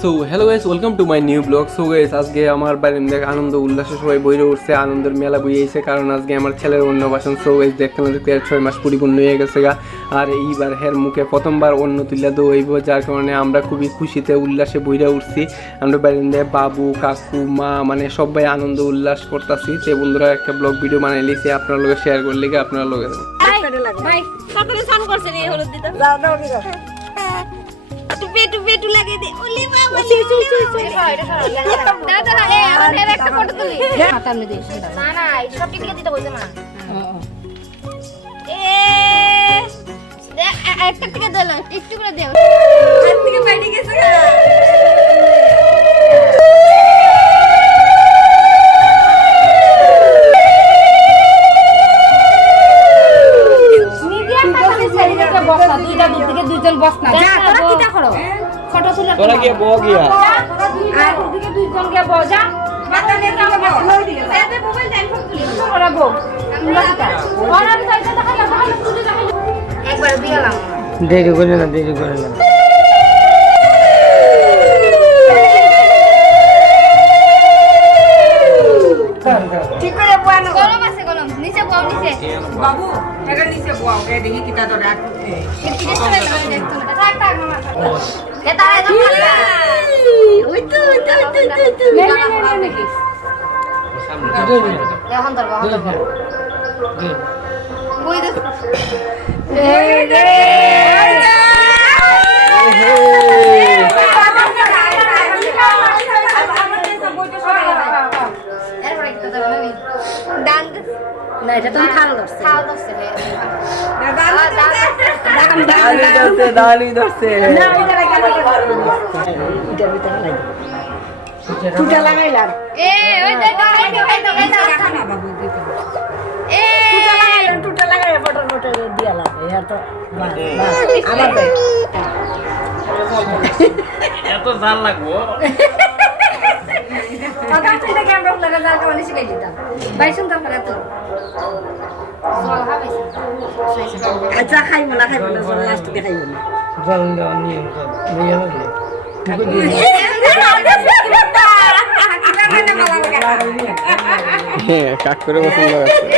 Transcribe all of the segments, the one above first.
So hello guys, welcome to my new blog. So guys, আজকে আমার বাড়ির দেখ আনন্দ উল্লাসে সবাই বইরে উঠছে, আনন্দের মেলা বইয়েছে, কারণ আজকে আমার ছেলের অন্নপ্রাশন। সো গাইস, দেখতে না দেখতে 6 মাস পরিপূর্ণ হয়ে গেছে গা, আর এইবার হের মুখে প্রথমবার অন্ন তুলে দইব, যার কারণে আমরা খুবই খুশিতে উল্লাসে বইরে উঠছি। আমরা বাড়ির বাবু কাকু মা মানে সবাই আনন্দ উল্লাস করতেছি। তো বন্ধুরা একটা ব্লগ ভিডিও বানাই লিছি, আপনার লগে শেয়ার করলে গিয়ে আপনার লগে ভাই সাথে সান করছে রে হলুদ দিতে যাও দাও দিও টুপি লাগিয়ে দে ওলি বাবা দাদা এ আমাদের একটা ফটো তুলি হাতার মধ্যে না না সব টিকে দিতে কইছে না এ একটা টিকে দাও একটু করে দাও হাত থেকে বাইরে গেছে দুইজন বস না যা তোরা কিটা করো ফটো তুলে তোরা গিয়ে বউ গিয়া আর ওদিকে দুইজন গিয়ে বউ যা মাথা নিয়ে যাও লই দিকে এতে মোবাইল টাইম ফটো তুলি ওরা বউ তোমরা কিটা ওরা তো এটা দেখা না তুলে দেখা একবার দিলাম দেরি করে না ঠিক করে বয়ান গরম আছে গরম নিচে বউ নিচে বাবু এটা নিচে বউ এ দেখি কিটা তো রাখ না এটা তুমি খাল ধরছে দালি ধরছে না এটা ভিতরে নাই টুটা লাগাইলাম এ ওই দেখো রাখা না বাবু দিতে এ টুটা লাগাই ফটো দিয়ালাম এর তো আমার এত জাল লাগবো কথা চিন্তা কি আমরা লাগা যা করে শিখাই দিতাম ভাই শুনতাম না তো জল হাবেছে আচ্ছা খাইবো না লাস্ট কে খাইবো না জল দেওয়া নিয়ে নিয়ে হবে হ্যাঁ কাক করে পছন্দ আছে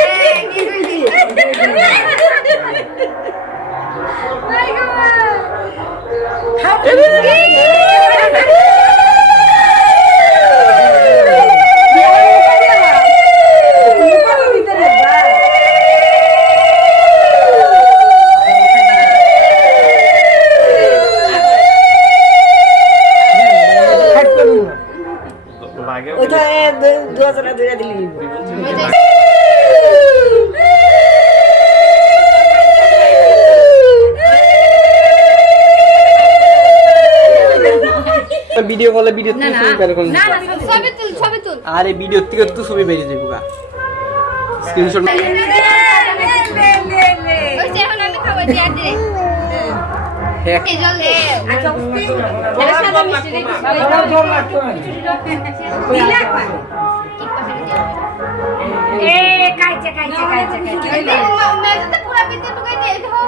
ওইটা 2000 ধরে দিলি ভিডিও কলে ভিডিও তুই ছবি বের করুন না না ছবি তুল আরে ভিডিও থেকে তো ছবি বেরিয়ে যাবে গা স্ক্রিনশট ওই যে এখন আমি খাবার দিয়ে দে হ্যাঁ এই জল দে আচ্ছা এটা সাদা মিষ্টি রে এ কাইছে মেজতে পুরা ভিতরে ঢুকাই দে দেখো